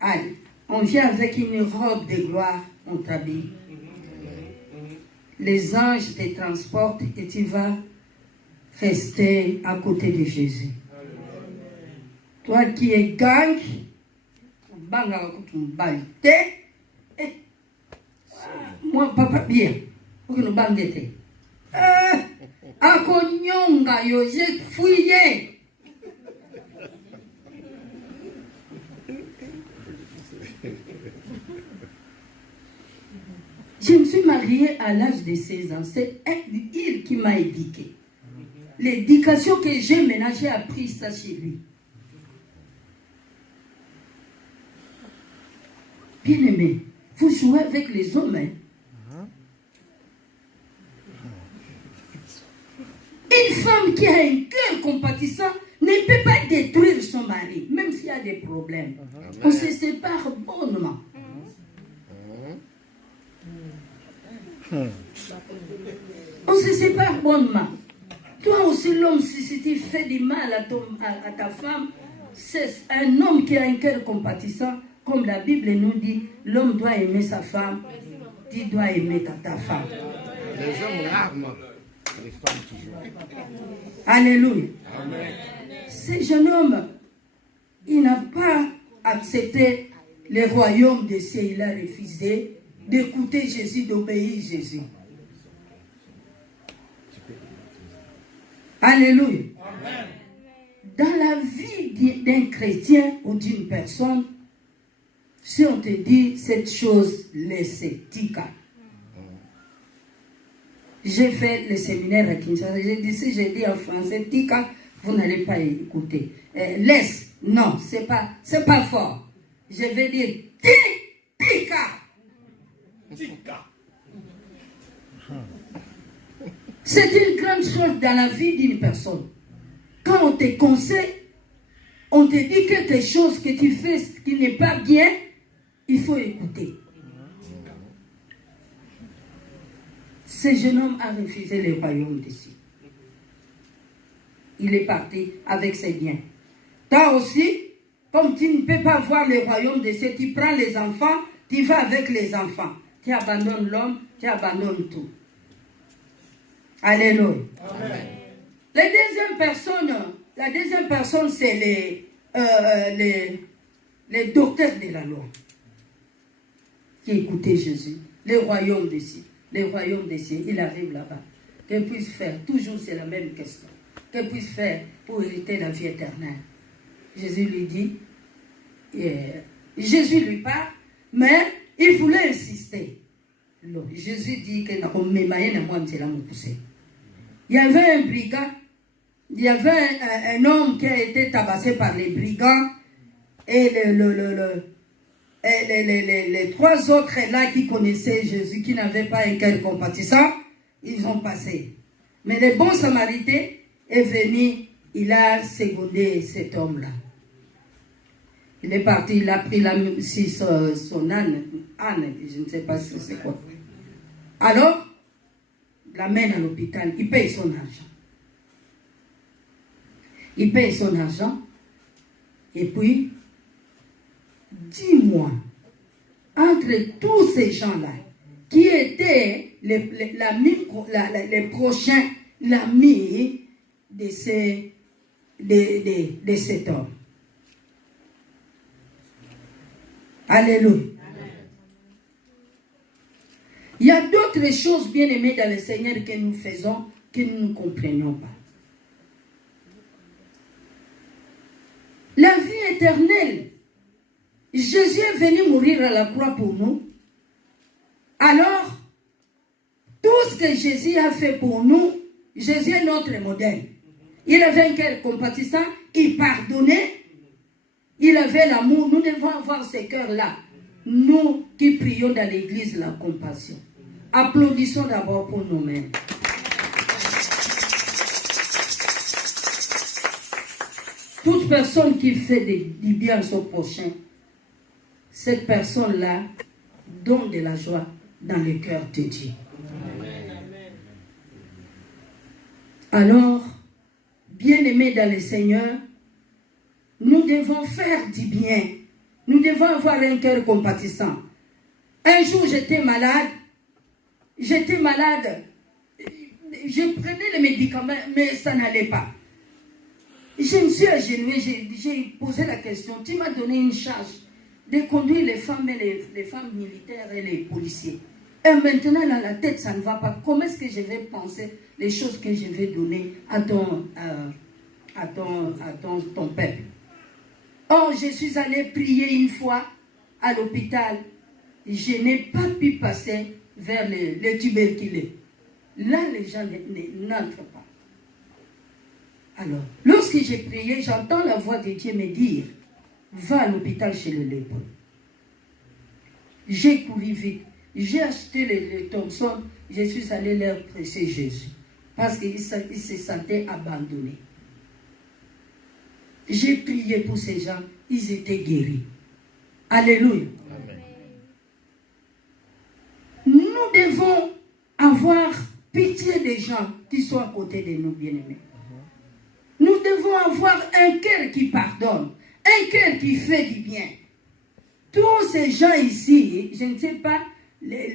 allez, on vient avec une robe de gloire, on t'habille. Les anges te transportent et tu vas rester à côté de Jésus. Toi qui es gang, moi papa bien, pour que nous banguette. Akonyonga yo, j'ai fouillé. Je me suis mariée à l'âge de 16 ans. C'est il qui m'a éduquée. L'éducation que j'ai maintenant, j'ai appris ça chez lui. Bien aimé, vous jouez avec les hommes. Hein? Une femme qui a un cœur compatissant ne peut pas détruire son mari, même s'il y a des problèmes. On se sépare bonnement. On se sépare bonnement. Toi aussi, l'homme, si tu fais du mal à ta femme, c'est un homme qui a un cœur compatissant. Comme la Bible nous dit, l'homme doit aimer sa femme, tu dois aimer ta femme. Les hommes larmes, les femmes toujours. Alléluia. Amen. Ce jeune homme, il n'a pas accepté le royaume des cieux. Il a refusé d'écouter Jésus, d'obéir à Jésus. Alléluia. Amen. Dans la vie d'un chrétien ou d'une personne, si on te dit cette chose, laissez, tika. J'ai fait le séminaire à Kinshasa. J'ai dit, si j'ai dit en français, tika, vous n'allez pas écouter. Laisse, non, c'est pas fort. Je vais dire, tika. Tika. C'est une grande chose dans la vie d'une personne. Quand on te conseille, on te dit quelque chose que tu fais qui n'est pas bien, il faut écouter. Ce jeune homme a refusé le royaume des cieux. Il est parti avec ses biens. Toi aussi, comme tu ne peux pas voir le royaume des cieux, tu prends les enfants, tu vas avec les enfants. Tu abandonnes l'homme, tu abandonnes tout. Alléluia. Amen. La deuxième personne, c'est les docteurs de la loi qui écoutaient Jésus. Le royaume des cieux. Le royaume des cieux, il arrive là-bas. Que puisse faire? Toujours c'est la même question. Que puisse faire pour hériter la vie éternelle? Jésus lui dit, Jésus lui parle, mais il voulait insister. Jésus dit que il y avait un brigand, il y avait un homme qui a été tabassé par les brigands, et les trois autres là qui connaissaient Jésus, qui n'avaient pas un cœur compatissant, ils ont passé. Mais le bon Samaritain est venu, il a secondé cet homme-là. Il est parti, il a pris son âne, je ne sais pas si c'est quoi. Alors, il l'amène à l'hôpital, il paye son argent. Il paye son argent, et puis, dis-moi, entre tous ces gens-là, qui étaient les prochains amis de cet homme. Alléluia. Amen. Il y a d'autres choses bien aimées dans le Seigneur que nous faisons que nous ne comprenions pas. La vie éternelle. Jésus est venu mourir à la croix pour nous. Alors, tout ce que Jésus a fait pour nous, Jésus est notre modèle. Il avait un cœur compatissant, il pardonnait, il avait l'amour. Nous devons avoir ce cœur-là. Nous qui prions dans l'église, la compassion. Applaudissons d'abord pour nous-mêmes. Toute personne qui fait du bien à son prochain, cette personne-là donne de la joie dans le cœur de Dieu. Alors, bien-aimés dans le Seigneur, nous devons faire du bien. Nous devons avoir un cœur compatissant. Un jour, j'étais malade. Je prenais les médicaments, mais ça n'allait pas. Je me suis agenouillée, j'ai posé la question. Tu m'as donné une charge de conduire les femmes militaires et les policiers. Et maintenant, dans la tête, ça ne va pas. Comment est-ce que je vais penser les choses que je vais donner à ton peuple? Or, je suis allée prier une fois à l'hôpital. Je n'ai pas pu passer vers les tuberculeux. Là, les gens n'entrent pas. Alors, lorsque j'ai prié, j'entends la voix de Dieu me dire, va à l'hôpital chez le lépreux. J'ai couru vite. J'ai acheté les Thompson. Je suis allé leur presser Jésus. Parce qu'ils se sentaient abandonnés. J'ai prié pour ces gens. Ils étaient guéris. Alléluia. Amen. Nous devons avoir pitié des gens qui sont à côté de nous, bien-aimés. Nous devons avoir un cœur qui pardonne, un cœur qui fait du bien. Tous ces gens ici, je ne sais pas, les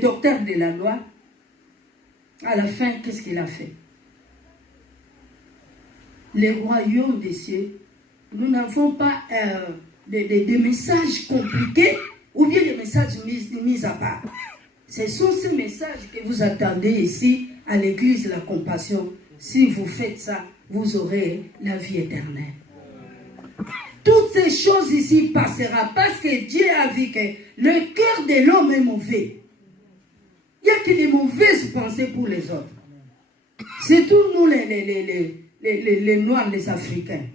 docteurs de la loi, à la fin, qu'est-ce qu'il a fait? Les royaumes des cieux, nous n'avons pas des messages compliqués ou bien des messages mis à part. Ce sont ces messages que vous attendez ici à l'église la compassion. Si vous faites ça, vous aurez la vie éternelle. Toutes ces choses ici passeront parce que Dieu a vu que le cœur de l'homme est mauvais. Il n'y a que des mauvaises pensées pour les autres. C'est tous nous les Noirs, les Africains.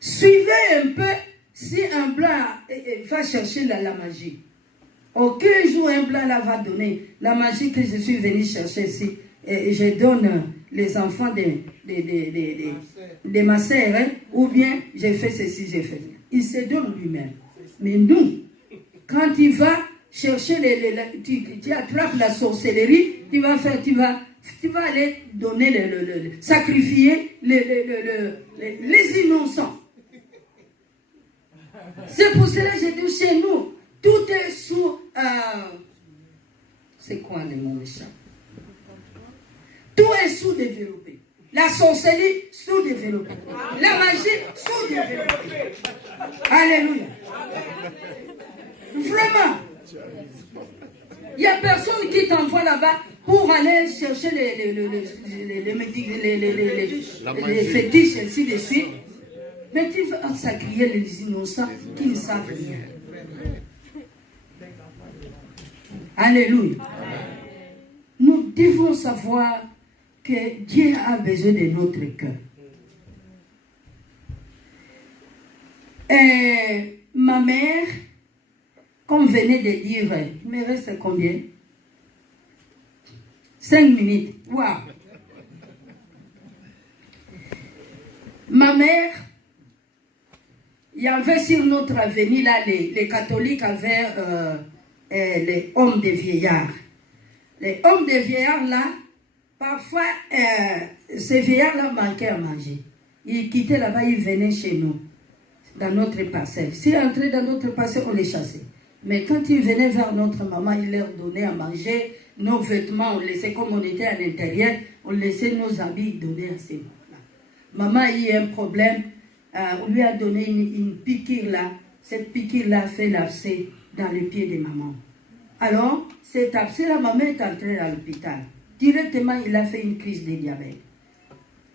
Suivez un peu si un blanc va chercher la magie. Aucun jour un blanc là va donner la magie que je suis venu chercher ici. Et je donne les enfants de ma sœur, hein, ou bien j'ai fait ceci, j'ai fait ça. Il se donne lui-même. Mais nous, quand il va chercher, tu attrapes la sorcellerie, tu vas aller donner, sacrifier les innocents. C'est pour cela que j'ai dit chez nous, tout est sous... c'est quoi le mot méchant? Tout est sous-développé. La sorcellerie, sous-développée. La magie, sous-développée. Alléluia. Vraiment. Il n'y a personne qui t'envoie là-bas pour aller chercher les fétiches, ainsi de suite. Mais tu vas sacrifier les innocents qui ne savent rien. Alléluia. Nous devons savoir que Dieu a besoin de notre cœur. Et ma mère, comme venait de dire, il me reste combien? 5 minutes. Waouh! Ma mère, il y avait sur notre avenue, là, les catholiques avaient les hommes de vieillards. Les hommes de vieillards, là, parfois, ces vieillards-là manquaient à manger. Ils quittaient là-bas, ils venaient chez nous, dans notre parcelle. S'ils entraient dans notre parcelle, on les chassait. Mais quand ils venaient vers notre maman, ils leur donnaient à manger, nos vêtements, on laissait, comme on était à l'intérieur, on laissait nos habits donner à ces mamans-là. Maman a eu un problème, on lui a donné une piqûre là. Cette piqûre-là fait l'abcès dans les pieds de maman. Alors, cet abcès-là, maman est entrée à l'hôpital. Directement, il a fait une crise de diabète.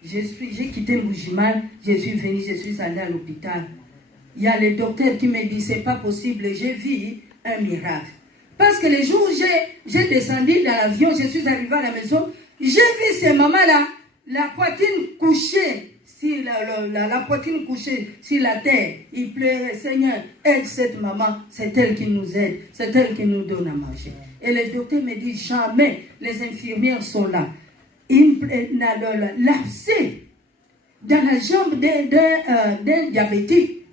J'ai quitté Mbujiman, je suis venue, je suis allée à l'hôpital. Il y a le docteur qui me dit, c'est pas possible, j'ai vu un miracle. Parce que le jour où j'ai descendu dans l'avion, je suis arrivée à la maison, j'ai vu ces mamans-là, la poitrine couchée sur la poitrine couchée sur la terre. Il pleurait, Seigneur, aide cette maman, c'est elle qui nous aide, c'est elle qui nous donne à manger. Et le docteur me dit, jamais les infirmières sont là. L'abcès dans la jambe d'un diabétique,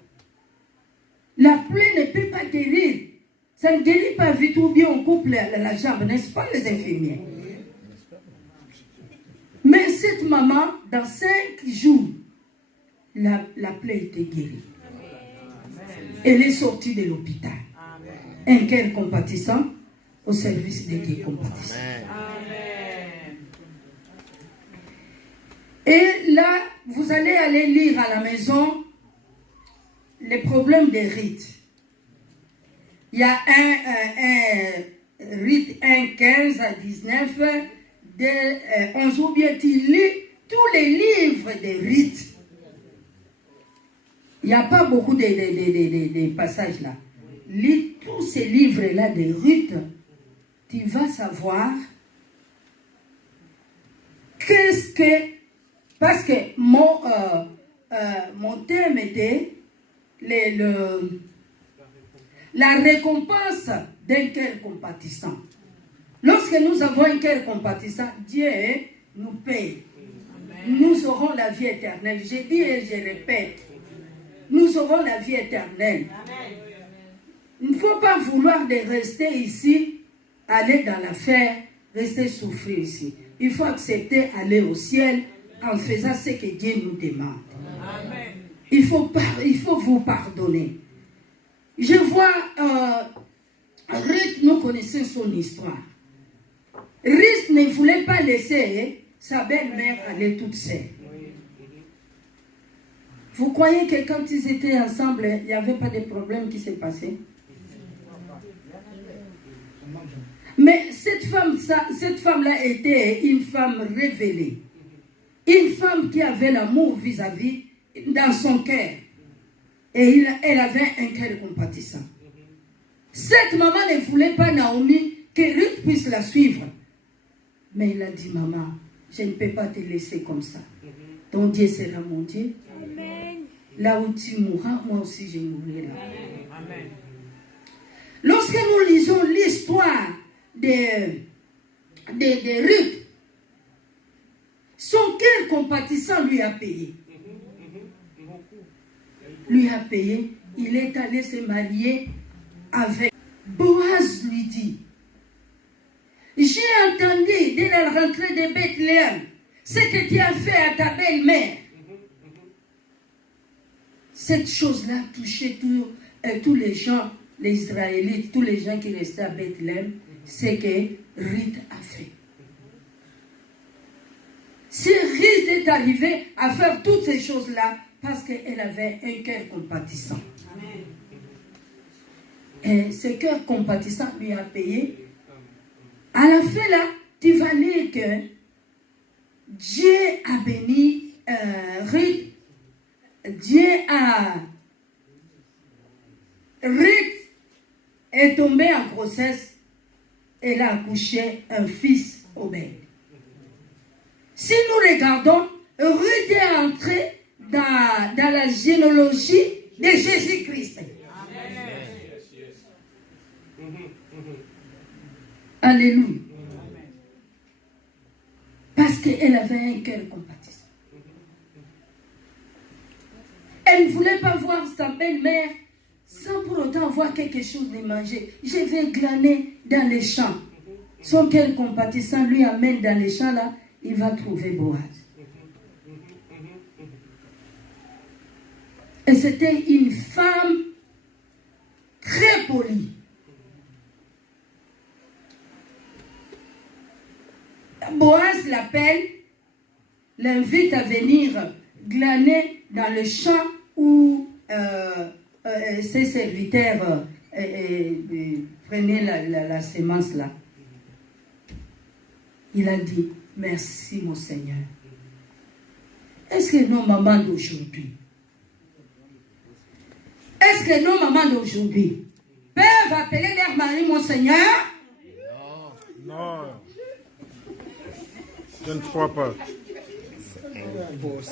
la plaie ne peut pas guérir. Ça ne guérit pas vite ou bien on coupe la jambe, n'est-ce pas les infirmières? Mais cette maman, dans 5 jours, la plaie était guérie. Elle est sortie de l'hôpital. Un cœur compatissant au service des cœurs compatissants. Et là, vous allez aller lire à la maison les problèmes des rites. Il y a un rite 1, 15 à 19, de 11 ou bien tu lis tous les livres des rites. Il n'y a pas beaucoup de passages là. Lis tous ces livres-là des rites, tu vas savoir qu'est-ce que... Parce que mon thème était la récompense d'un cœur compatissant. Lorsque nous avons un cœur compatissant, Dieu nous paye. Nous aurons la vie éternelle. Je dis et je répète, nous aurons la vie éternelle. Il ne faut pas vouloir de rester ici, aller dans l'affaire, rester souffrir ici. Il faut accepter aller au ciel en faisant ce que Dieu nous demande. Amen. Il faut vous pardonner. Je vois Ruth, nous connaissons son histoire. Ruth ne voulait pas laisser sa belle-mère aller toute seule. Vous croyez que quand ils étaient ensemble, il n'y avait pas de problème qui s'est passé? Mais cette femme-là était une femme révélée. Une femme qui avait l'amour vis-à-vis dans son cœur. Et elle avait un cœur compatissant. Cette maman ne voulait pas Naomi que Ruth puisse la suivre. Mais elle a dit, maman, je ne peux pas te laisser comme ça. Ton Dieu sera mon Dieu. Amen. Là où tu mourras, moi aussi je mourrai là. Amen. Lorsque nous lisons l'histoire de Ruth, son cœur compatissant lui a payé. Lui a payé. Il est allé se marier avec Boaz. Lui dit, j'ai entendu dès la rentrée de Bethléem ce que tu as fait à ta belle-mère. Cette chose-là touchait tous les gens, les Israélites, tous les gens qui restaient à Bethléem, ce que Ruth a fait. Si Ruth est arrivée à faire toutes ces choses-là, parce qu'elle avait un cœur compatissant. Amen. Et ce cœur compatissant lui a payé. À la fin là, tu vas lire que Dieu a béni Ruth. Ruth est tombée en grossesse. Elle a accouché un fils Obed. Si nous regardons, Ruth est entrée dans la généalogie de Jésus-Christ. Alléluia. Parce qu'elle avait un cœur compatissant. Elle ne voulait pas voir sa belle-mère sans pour autant avoir quelque chose de manger. Je vais glaner dans les champs. Son cœur compatissant lui amène dans les champs là, il va trouver Boaz. Et c'était une femme très polie. Boaz l'appelle, l'invite à venir glaner dans le champ où ses serviteurs prenaient la semence là. Il a dit, merci mon Seigneur. Est-ce que nos mamans d'aujourd'hui, peuvent appeler leur mari mon Seigneur? Non. Je ne crois pas.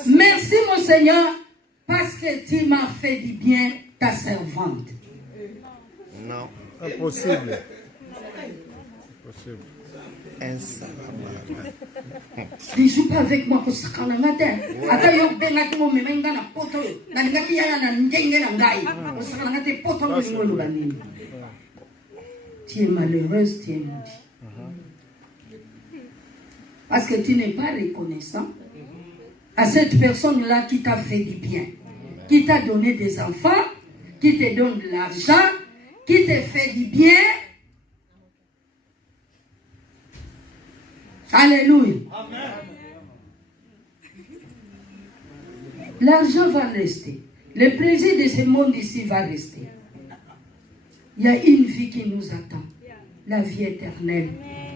Merci mon Seigneur, parce que tu m'as fait du bien, ta servante. Non, impossible. Impossible. Ne joue pas avec moi, parce que le matin, après yo benga mo memenga na poto, na ngaki ya na ndenge na ngai, parce que ngate poto mo ngolo banini. Tu es malheureuse, tu es maudite. Parce que tu n'es pas reconnaissant à cette personne-là qui t'a fait du bien, qui t'a donné des enfants, qui te donne de l'argent, qui te fait du bien. Alléluia. Amen. L'argent va rester. Le plaisir de ce monde ici va rester. Il y a une vie qui nous attend. La vie éternelle.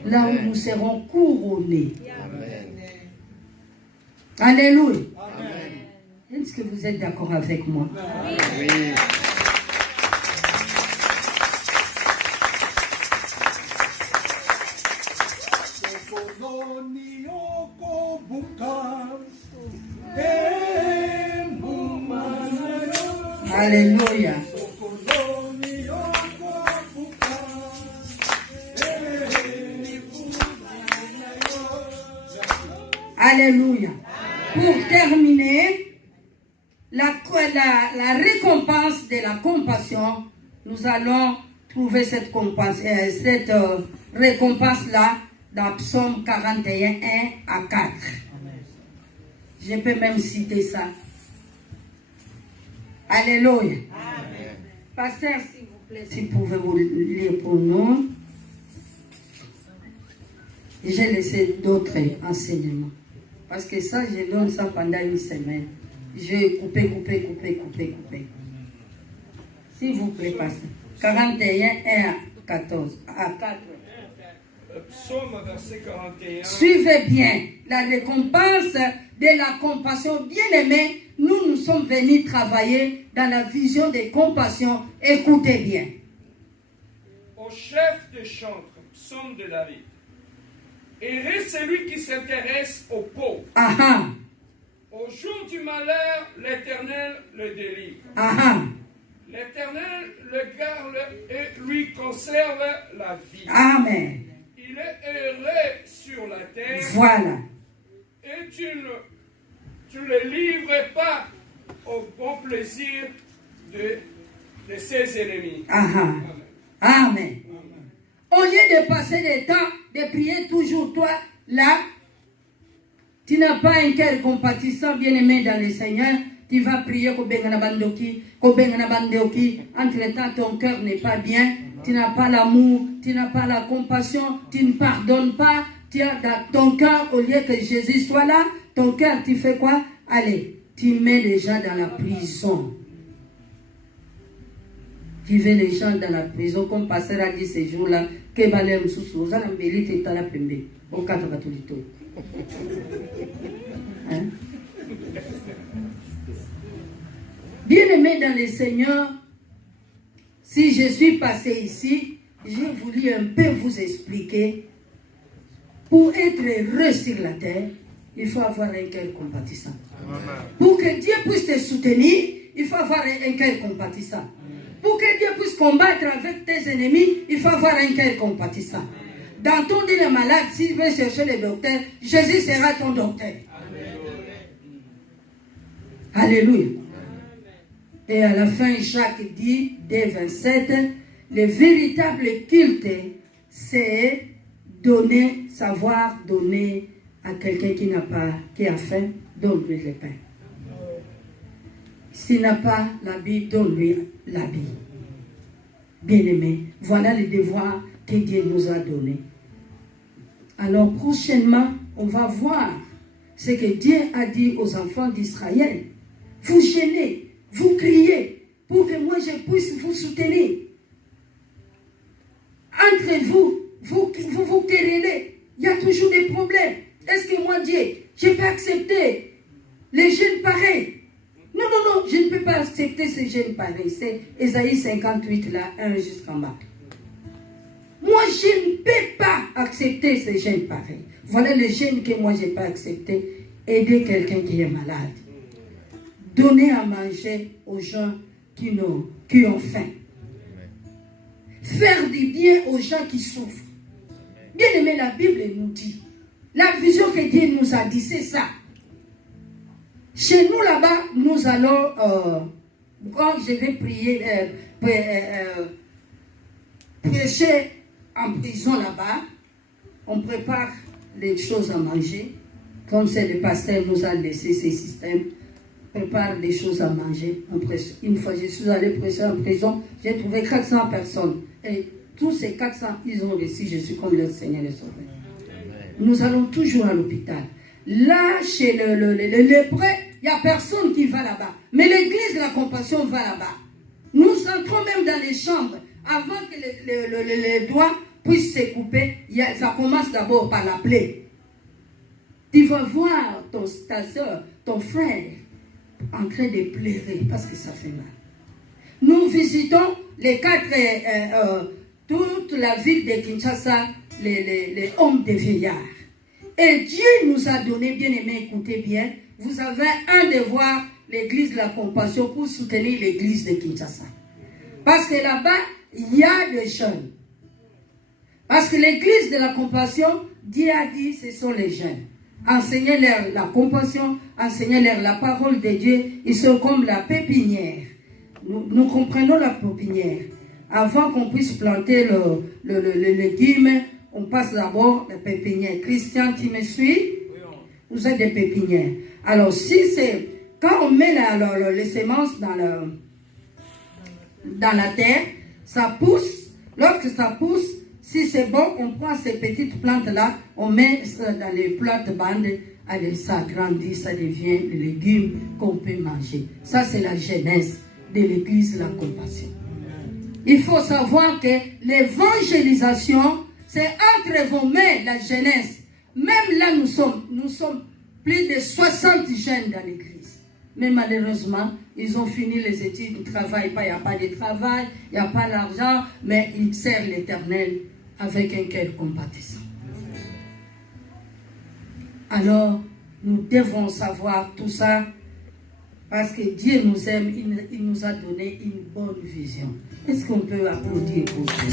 Là où nous serons couronnés. Amen. Alléluia. Amen. Est-ce que vous êtes d'accord avec moi? Oui. Alléluia. Alléluia. Pour terminer, la récompense de la compassion, nous allons trouver cette récompense-là dans Psaume 41, 1 à 4. Je peux même citer ça. Alléluia. Amen. Pasteur, s'il vous plaît, si vous pouvez vous lire pour nous. J'ai laissé d'autres enseignements. Parce que ça, je donne ça pendant une semaine. J'ai coupé. S'il vous plaît, pasteur. 41, 1 à 14. À 4. Psaume, verset 41. Suivez bien la récompense de la compassion. Bien-aimés, nous sommes venus travailler dans la vision de compassion. Écoutez bien. Au chef de chantre, psaume de David. Heureux celui qui s'intéresse aux pauvres. Aha. Au jour du malheur, l'Éternel le délivre. Aha. L'Éternel le garde et lui conserve la vie. Amen. Il est heureux sur la terre. Voilà. Et tu ne le livres pas au bon plaisir de ses ennemis. Aha. Amen. Amen. Au lieu de passer le temps de prier toujours, toi, là, tu n'as pas un cœur compatissant, bien-aimé dans le Seigneur. Tu vas prier entre-temps, ton cœur n'est pas bien. Tu n'as pas l'amour, tu n'as pas la compassion, tu ne pardonnes pas. Tu as dans ton cœur, au lieu que Jésus soit là, ton cœur, tu fais quoi? Allez, tu mets les gens dans la prison. Tu mets les gens dans la prison, comme pasteur a dit ces jours-là, que balem sous aux anambélite et la pembe, au cadre catholique. Hein? Bien-aimé dans le Seigneur, si je suis passé ici, j'ai voulu un peu vous expliquer. Pour être heureux sur la terre, il faut avoir un cœur compatissant. Pour que Dieu puisse te soutenir, il faut avoir un cœur compatissant. Pour que Dieu puisse combattre avec tes ennemis, il faut avoir un cœur compatissant. Dans ton dit le malade, s'il veut chercher le docteur, Jésus sera ton docteur. Alléluia. Et à la fin, Jacques dit, dès 27, le véritable culte, c'est donner, savoir donner à quelqu'un qui a faim, donne-lui le pain. S'il n'a pas l'habit, donne-lui l'habit. Bien-aimé, voilà les devoirs que Dieu nous a donnés. Alors prochainement, on va voir ce que Dieu a dit aux enfants d'Israël. Vous gênez, vous criez, pour que moi je puisse vous soutenir. Entre vous, vous querellez. Il y a toujours des problèmes. Est-ce que moi, Dieu, je peux accepter les jeunes pareils? Non, je ne peux pas accepter ces jeunes pareils. C'est Ésaïe 58, là, 1 jusqu'en bas. Moi, je ne peux pas accepter ces jeunes pareils. Voilà les jeunes que moi, je n'ai pas accepté. aider quelqu'un qui est malade. Donner à manger aux gens qui ont faim. Faire du bien aux gens qui souffrent. Bien aimé, la Bible nous dit, la vision que Dieu nous a dit, c'est ça. Chez nous là-bas, nous allons, quand je vais prier, prêcher en prison là-bas, on prépare les choses à manger. Comme c'est le pasteur nous a laissé ces systèmes, prépare des choses à manger. Une fois je suis allé prêcher en prison, j'ai trouvé 400 personnes. Et tous ces 400, ils ont reçu Jésus comme leur Seigneur et Sauveur. Nous allons toujours à l'hôpital. Là, chez le lépreux, il n'y a personne qui va là-bas. Mais l'église de la compassion va là-bas. Nous entrons même dans les chambres. Avant que les doigts puissent se couper, ça commence d'abord par la plaie. Tu vas voir ta soeur, ton frère, en train de pleurer parce que ça fait mal. Nous visitons toute la ville de Kinshasa, les hommes de vieillards. Et Dieu nous a donné, bien aimé, écoutez bien, vous avez un devoir, l'église de la compassion, pour soutenir l'église de Kinshasa. Parce que là-bas, il y a des jeunes. Parce que l'église de la compassion, Dieu a dit, ce sont les jeunes. Enseignez-leur la compassion, enseignez-leur la parole de Dieu. Ils sont comme la pépinière. Nous comprenons la pépinière. Avant qu'on puisse planter le légume, on passe d'abord la pépinière. Christian, tu me suis? Vous êtes des pépinières. Alors, quand on met les semences dans la terre, ça pousse. Lorsque ça pousse, si c'est bon, on prend ces petites plantes-là, on met dans les plates-bandes, ça grandit, ça devient le légume qu'on peut manger. Ça, c'est la genèse de l'église de la compassion. Il faut savoir que l'évangélisation, c'est entre vos mains, la genèse. Même là, nous sommes plus de 60 jeunes dans l'église. Mais malheureusement, ils ont fini les études, ils ne travaillent pas, il n'y a pas de travail, il n'y a pas d'argent, mais ils servent l'Éternel avec un cœur compatissant. Alors, nous devons savoir tout ça, parce que Dieu nous aime, il nous a donné une bonne vision. Est-ce qu'on peut applaudir pour Dieu?